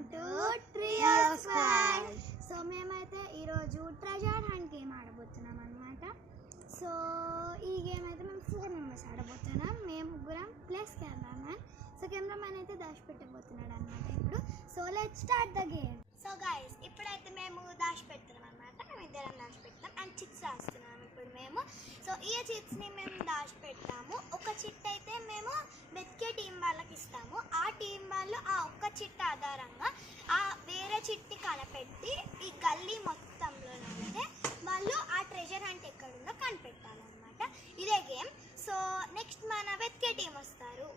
Welcome to trio squad. So మేమైతే ఈరోజు treasure hunt game ఆడబోతున్నాం అనమాట. సో ఈ గేమ్ అయితే మేము 4 మెంబర్స్ ఆడబోతున్నాం. మేము ముగ్గురం ప్లస్ కెమెరామ్యాన్. సో కెమెరామ్యాన్ అయితే దాచిపెట్టబోతున్నాడు అనమాట ఇప్పుడు. So let's start the game. So guys ఇప్పుడైతే మేము దాచిపెడుతున్నాం అనమాట. మేము ఇద్దరం దాచిపెడతాం అండ్ చిట్స్ రాస్తున్నాం ఇప్పుడు మేము. సో ఈ చిట్స్ని మేము దాచిపెడతాము. ఒక చిట్ అయితే మేము వెతికే టీం వాళ్ళకి ఇస్తాము. ఆ టీం వాళ్ళు ఆ ఒక్క చిట్ ఆధారంగా ఆ వేరే చిట్ని కనిపెట్టి ఈ గల్లీ మొత్తంలో అయితే వాళ్ళు ఆ ట్రెజర్ హంట్ ఎక్కడుందో కనిపెట్టాలన్నమాట. ఇదే గేమ్. సో నెక్స్ట్ మన వెతికే టీం వస్తారు.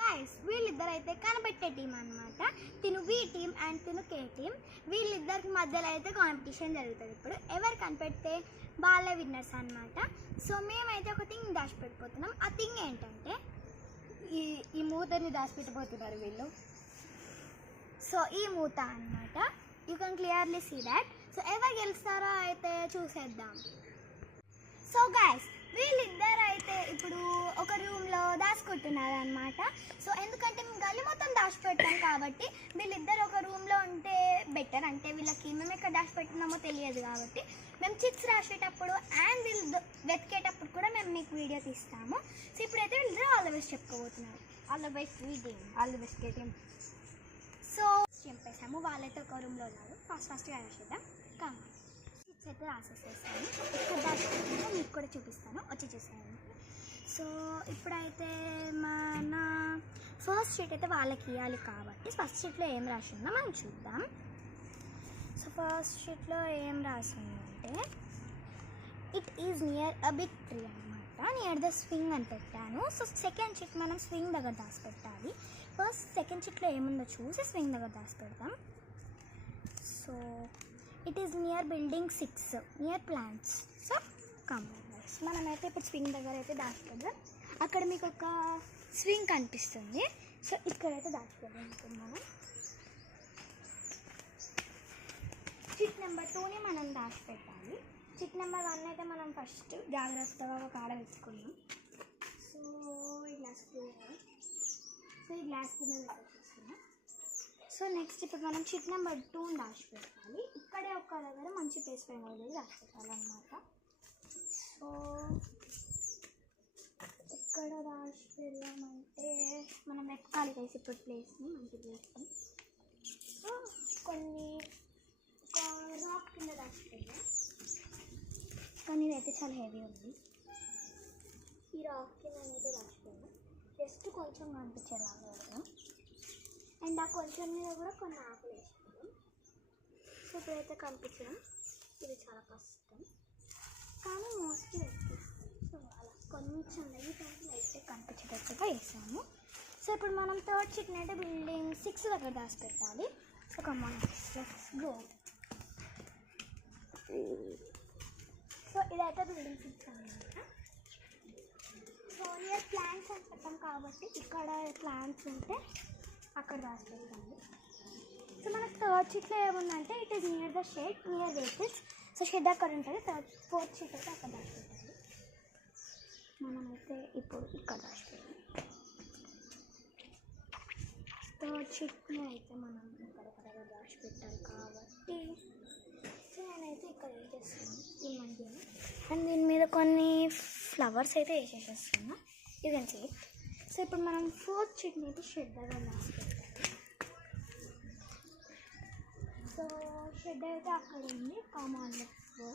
గైస్ వీళ్ళిద్దరు అయితే కనిపెట్టే టీం అనమాట. తిను వి టీం అండ్ తిను కే టీం. వీళ్ళిద్దరికి మధ్యలో అయితే కాంపిటీషన్ జరుగుతుంది. ఇప్పుడు ఎవరు కనిపెడితే వాళ్ళే విన్నర్స్ అనమాట. సో మేమైతే ఒక థింగ్ దాచిపెట్టిపోతున్నాం. ఆ థింగ్ ఏంటంటే ఈ మూతని దాచిపెట్టిపోతున్నారు వీళ్ళు. సో ఈ మూత అనమాట. You can clearly see that. So ఎవరు గెలుస్తారో అయితే చూసేద్దాం. సో గైస్ వీళ్ళిద్దరు అయితే ఇప్పుడు ఒక రూమ్లో దాచుకుంటున్నారు అనమాట. సో ఎందుకంటే మేము గల్లీ మొత్తం దాచిపెట్టాం కాబట్టి వీళ్ళిద్దరు ఒక రూమ్లో ఉంటే బెటర్. అంటే వీళ్ళకి మేము ఎక్కడ దాచిపెట్టినామో తెలియదు కాబట్టి మేము చిట్స్ రాసేటప్పుడు అండ్ వీళ్ళు వెతికేటప్పుడు కూడా మేము మీకు వీడియో తీస్తాము. సో ఇప్పుడైతే వీళ్ళిద్దరు ఆల్ ద బెస్ట్ చెప్పుకోబోతున్నారు. All the best V team, all the best K team. So చెప్పేసాము. వాళ్ళైతే ఒక రూమ్లో ఉన్నారు. ఫస్ట్గా రాసేద్దాం. కావాలి చిట్స్ అయితే రాసేసేస్తాను. ఇక్కడ మీకు కూడా చూపిస్తాను, వచ్చి చూసాను. సో ఇప్పుడైతే మన ఫస్ట్ షీట్ అయితే వాళ్ళకి ఇవ్వాలి కాబట్టి ఫస్ట్ షీట్లో ఏం రాసిందో మనం చూద్దాం. సో ఫస్ట్ షీట్లో ఏం రాసిందంటే it is near a big tree అనమాట. నియర్ ద స్వింగ్ అని పెట్టాను. సో సెకండ్ షీట్ మనం స్వింగ్ దగ్గర దాచిపెట్టాలి. ఫస్ట్ సెకండ్ షీట్లో ఏముందో చూసి స్వింగ్ దగ్గర దాచిపెడతాం. So it is near building 6 near plants. So complete మనమైతే ఇప్పుడు స్వింగ్ దగ్గర అయితే దాచిపెడదాం. అక్కడ మీకు ఒక స్వింగ్ కనిపిస్తుంది. సో ఇక్కడైతే దాచిపెడదాం. మనం చిట్ నెంబర్ 2ని మనం దాచిపెట్టాలి. చిట్ నెంబర్ 1 అయితే మనం ఫస్ట్ జాగ్రత్తగా ఒక ఆడ వేసుకున్నాం. సో ఈ గ్లాస్ ఈ గ్లాస్ కింద పెట్టేసుకున్నాం. సో నెక్స్ట్ ఇప్పుడు మనం చిట్ నెంబర్ 2ని దాచిపెట్టాలి. ఇక్కడే ఒక దగ్గర మంచి ప్లేస్ పైన వదిలి దాచిపెట్టాలన్నమాట. సో ఎక్కడ దాచిపెడదామంటే మనం వెతకాలి కలిసి ఇప్పుడు ప్లేస్ని, మంచి ప్లేస్ని. సో కొన్ని ఒక రాక్ కింద దాచిపెడదాం. కానీ ఇదైతే చాలా హెవీ ఉంది. ఈ రాక్ కింద అయితే దాచిపెడదాం. జస్ట్ కొంచెం కనిపించేలాగా పెడదాం. అండ్ ఆ కొంచెం మీద కూడా కొన్ని ఆకులు వేసుకుందాం. సో ఇప్పుడైతే కనిపించడం ఇది చాలా కష్టం కానీ మోస్ట్లీ వేస్తాం. సో అలా కొంచెం లైట్ అయితే కనిపించేటట్టుగా వేసాము. సో ఇప్పుడు మనం థర్డ్ చిట్ని అయితే బిల్డింగ్ 6 దగ్గర దాచిపెట్టాలి. So come on let's go. So ఇదైతే బిల్డింగ్ 6 అనమాట. సో నియర్ ప్లాంట్స్ అని పెట్టాం కాబట్టి ఇక్కడ ప్లాంట్స్ ఉంటే అక్కడ దాచిపెట్టాలి. సో మనకు థర్డ్ షీట్లో ఏముందంటే it is near the shed near vehicles. So shed అక్కడ ఉంటుంది. ఫోర్త్ షీట్ అయితే అక్కడ దాచిపెట్టాలి. మనమైతే ఇప్పుడు ఇక్కడ దాచిపెట్టాలి. థర్డ్ షీట్ని అయితే మనం ఇక్కడ దాచిపెట్టాలి కాబట్టి సో నేనైతే ఇక్కడ వేసేస్తాను ఈ మధ్యలో. అండ్ దీని మీద కొన్ని ఫ్లవర్స్ అయితే వేసేసేస్తాను. You can see. సో ఇప్పుడు మనం ఫోర్త్ షీట్ని అయితే షెడ్ దగ్గర దాచిపెట్టాలి. సో షెడ్ అయితే అక్కడ ఉంది. Come on let's go.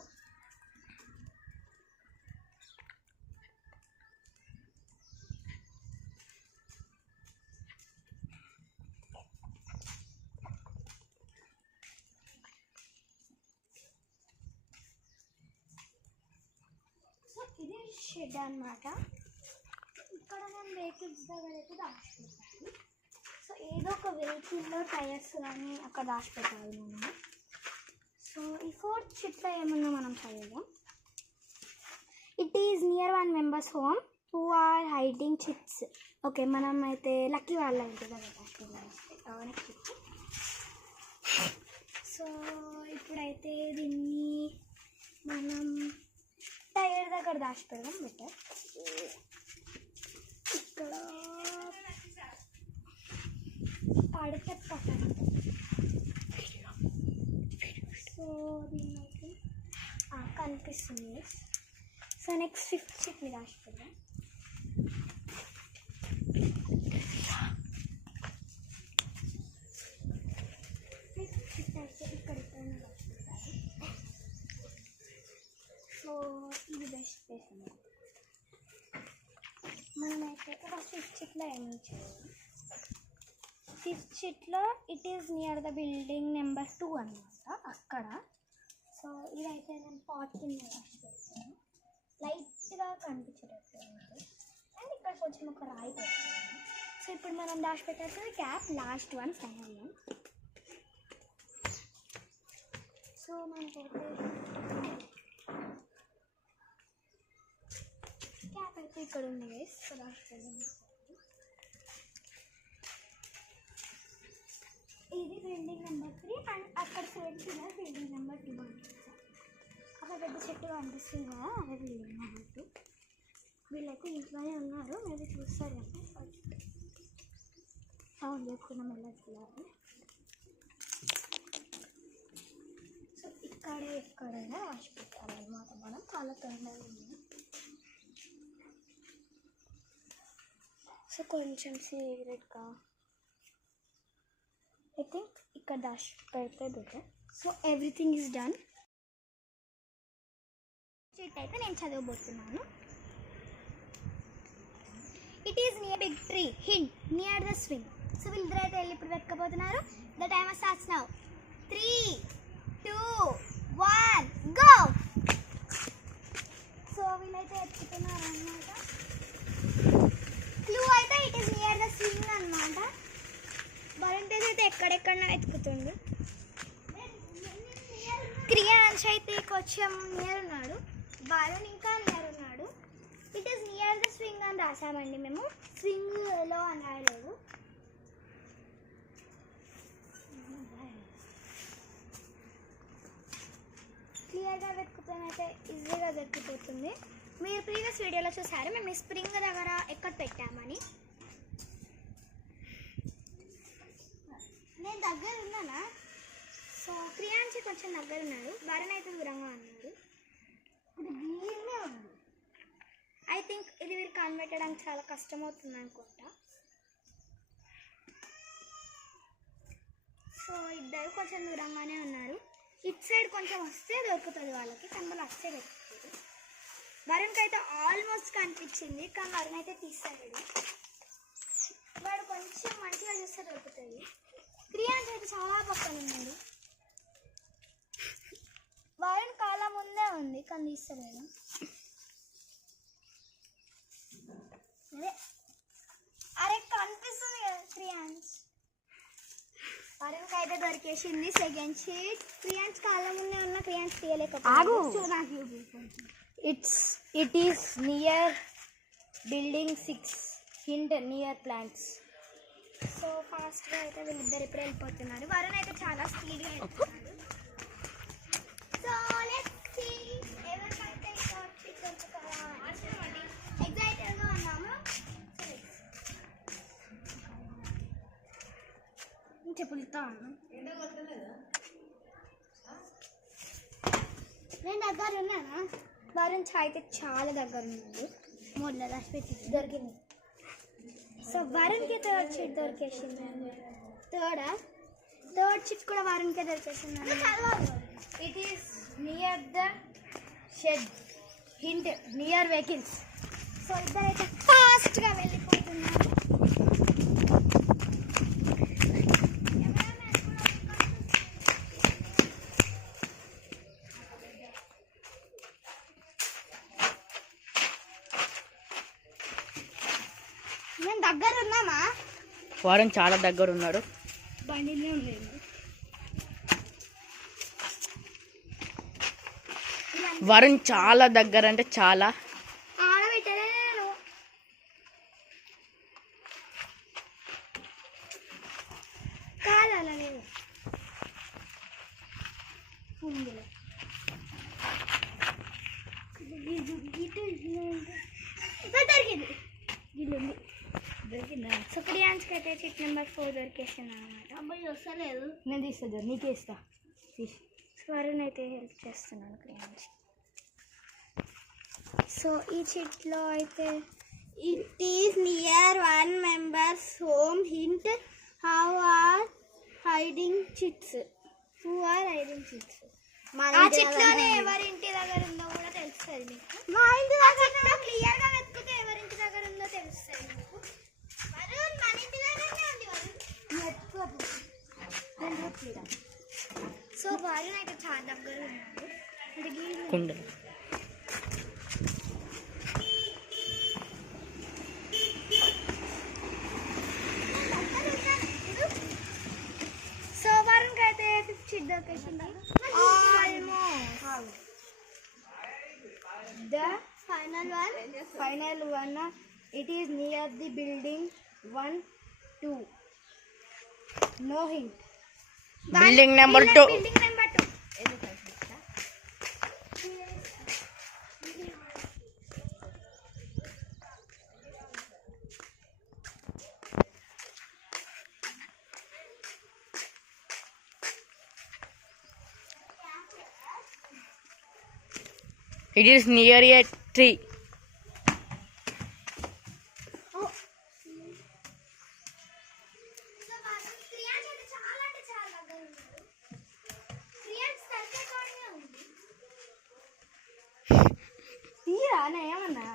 సో ఇది షెడ్ అనమాట. ఇక్కడ నేను వెహికల్స్ దగ్గర అయితే దాచిపెట్టాలి. సో ఏదో ఒక వెహికల్లో టైర్స్ కానీ అక్కడ దాచిపెట్టాలి మనం. సో ఈ ఫోర్త్ షీట్లో ఏమన్నా మనం చదివాం. It is near 1 members home who are hiding chits. Okay మనం అయితే లక్కీ వాళ్ళ ఇంటి దగ్గర దాచిపెట్టాలి. నెక్స్ట్ సో ఇప్పుడైతే దీన్ని మనం టైర్ దగ్గర దాచిపెడదాం బెటర్. ఇక్కడ పడితే పక్కన వచ్చేసింది. So next 5th షీట్ని రాసిపోతాం. ఇక్కడ రాసిపోతారు. సో ఇది బెస్ట్ ప్లేస్ అన్నమాట. మనమైతే ఫస్ట్ 5th షీట్లో ఏమి చేయాలి. 5th షీట్లో it is near the building number 2 అనమాట అక్కడ. సో ఇదైతే నేను పాట్ కింద రాసి పెడతాను, లైట్గా కనిపించేటట్టు. అండ్ ఇక్కడ కొంచెం ఒక రాయి పెడతాను. సో ఇప్పుడు మనం దాచి పెట్టాల్సిన cap last one, final one. So మనకైతే క్యాప్ అయితే ఇక్కడ ఉంది గైస్. సో దాచి పెడదాం. ఇది బిల్డింగ్ నెంబర్ 3 అండ్ అక్కడ సైడ్ బిల్డింగ్ నెంబర్ 2 అనమాట. అక్కడ పెద్ద చెట్టు కనిపిస్తుంది కదా, అదే బిల్డింగ్ నెంబర్ 2. వీళ్ళైతే ఇంట్లోనే ఉన్నారు, మేబీ చూస్తారు కదా. సౌండ్ లేకుండా వెళ్ళట్లేదు. సో ఎక్కడైనా రాసి పెట్టాలన్నమాట మనం చాలా తొందరగా. సో కొంచెం సీక్రెట్గా ఐ థింక్ ఇక్కడ దాచి పెడితే better. So everything is done. Sheet అయితే నేను చదవబోతున్నాను. It is near big tree, hint near the swing. So వీళ్ళిద్దరు అయితే వెళ్ళి ఇప్పుడు వెతకపోతున్నారు. The time starts now. 3, 2, 1 go. So వీళ్ళైతే వెతుకుతున్నారు అన్నమాట. క్లూ అయితే it is near the swing అన్నమాట. వరుణ్ అయితే ఎక్కడెక్కడ వెతుకుతుండు. క్రియాన్స్ అయితే కొంచెం నియర్ ఉన్నాడు, వరుణ్ ఇంకా నియర్ ఉన్నాడు. It is near the swing అని రాసామండి మేము, స్వింగ్లో అని రాయలేదు. క్లియర్గా వెతుకుతానైతే ఈజీగా దొరికిపోతుంది. మీరు ప్రీవియస్ వీడియోలో చూసారు మేము ఈ స్ప్రింగ్ దగ్గర ఎక్కడ పెట్టామని. నేను దగ్గర ఉన్నానా? సో క్రియాన్సి కొంచెం దగ్గర ఉన్నాడు, వరుణ్ అయితే దూరంగా ఉన్నాడు. ఇప్పుడు దీన్నే ఉంది. ఐ థింక్ ఇది మీరు కనిపెట్టడానికి చాలా కష్టమవుతుంది అనుకుంటా. సో ఇద్దరు కొంచెం దూరంగానే ఉన్నారు. ఇటు సైడ్ కొంచెం వస్తే దొరుకుతుంది వాళ్ళకి, కానీ వాళ్ళు వస్తే దొరుకుతుంది. వరుణ్కి అయితే ఆల్మోస్ట్ కనిపించింది, కానీ వరుణ్ అయితే తీస్తాడు. వాడు కొంచెం మంచిగా చూస్తే దొరుకుతుంది. క్రియాన్స్ అయితే చాలా పక్కన ఉన్నాడు. వరుణ్ కాళ్ళ ముందే ఉంది, కానీ తీస్తలేడు. అరే కనిపిస్తుంది కదా క్రియాన్స్. వరుణ్కి అయితే దొరికేసింది సెకండ్ షీట్. క్రియాన్స్ కాళ్ళ ముందే ఉన్న క్రియాన్స్ తీయలేకపోయాడు. It is near building 6, hint near plants. So ఫాస్ట్గా అయితే వీళ్ళిద్దరు ఇప్పుడు వెళ్ళిపోతున్నారు. వరుణ్ అయితే చాలా స్పీడ్గా వెళ్తున్నాడు. సో లెట్స్ సీ ఎవరికైతే ఎగ్జైటెడ్గా ఉన్నాము. చెప్పులుతా ఉన్నాను. నేను దగ్గర ఉన్నానా? వరుణ్ అయితే చాలా దగ్గర ఉన్నాడు. మొదల రాసిపెట్టి దొరికింది. సో వరుణ్కి థర్డ్ షీట్ దొరికేసింది. థర్డ్ షీట్ కూడా వరుణ్కే దొరికేసింది. It is near the shed, hint near vehicles. So ఇద్దరైతే ఫాస్ట్గా వెళ్ళిపోతున్నారు. నేను దగ్గర ఉన్నామా? వరుణ్ చాలా దగ్గర ఉన్నాడు. బండిలో ఉంది. వరుణ్ చాలా దగ్గర అంటే చాలా. ఆడబెట్టలే నేను. కాదలా నేను ఉందిలే. దొరికింది. గిల్లుంది. దొరికిందా? సో క్రియాన్స్కి అయితే షీట్ నెంబర్ 4 దొరికేసింది అనమాట. అబ్బాయి వస్తలేదు, నేను తీస్తా, నీకే ఇస్తా. వరుణ్ అయితే హెల్ప్ చేస్తున్నాను క్రియాన్స్. సో ఈ చిట్లో అయితే it is near 1 members home hint how are hiding chits ఆ చిట్లోనే ఎవరింటి దగ్గర ఉందో కూడా తెలుస్తుంది మీకు. మా ఇంటి దగ్గర క్లియర్ గా వెతుకుతే ఎవరింటి దగ్గర ఉందో తెలుస్తుంది మీకు. వరుణ్ మన ఇంటి దగ్గరనే ఉంది వరుణ్. సో వరుణ్ అయితే చాలా దగ్గర ఉన్నాడు. కుండలు సో వరుణ్కి అయితే 50 దొరికేసింది. The final one, it is near the building 1, 2. No hint. Building number 2. Building number 2. It is near a tree. ఏమన్నా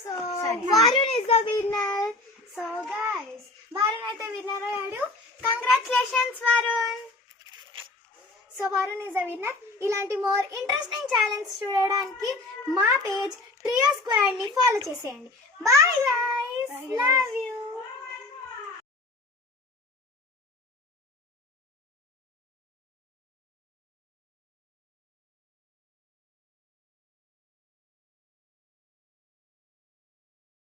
so Varun is the winner. So guys Varun అయితే విన్నర్ అయ్యాడు. Congratulations Varun. So Varun is the winner. ఇలాంటి more interesting challenge చూడడానికి మా page trio squad ని follow చేసేయండి. Bye guys, love you.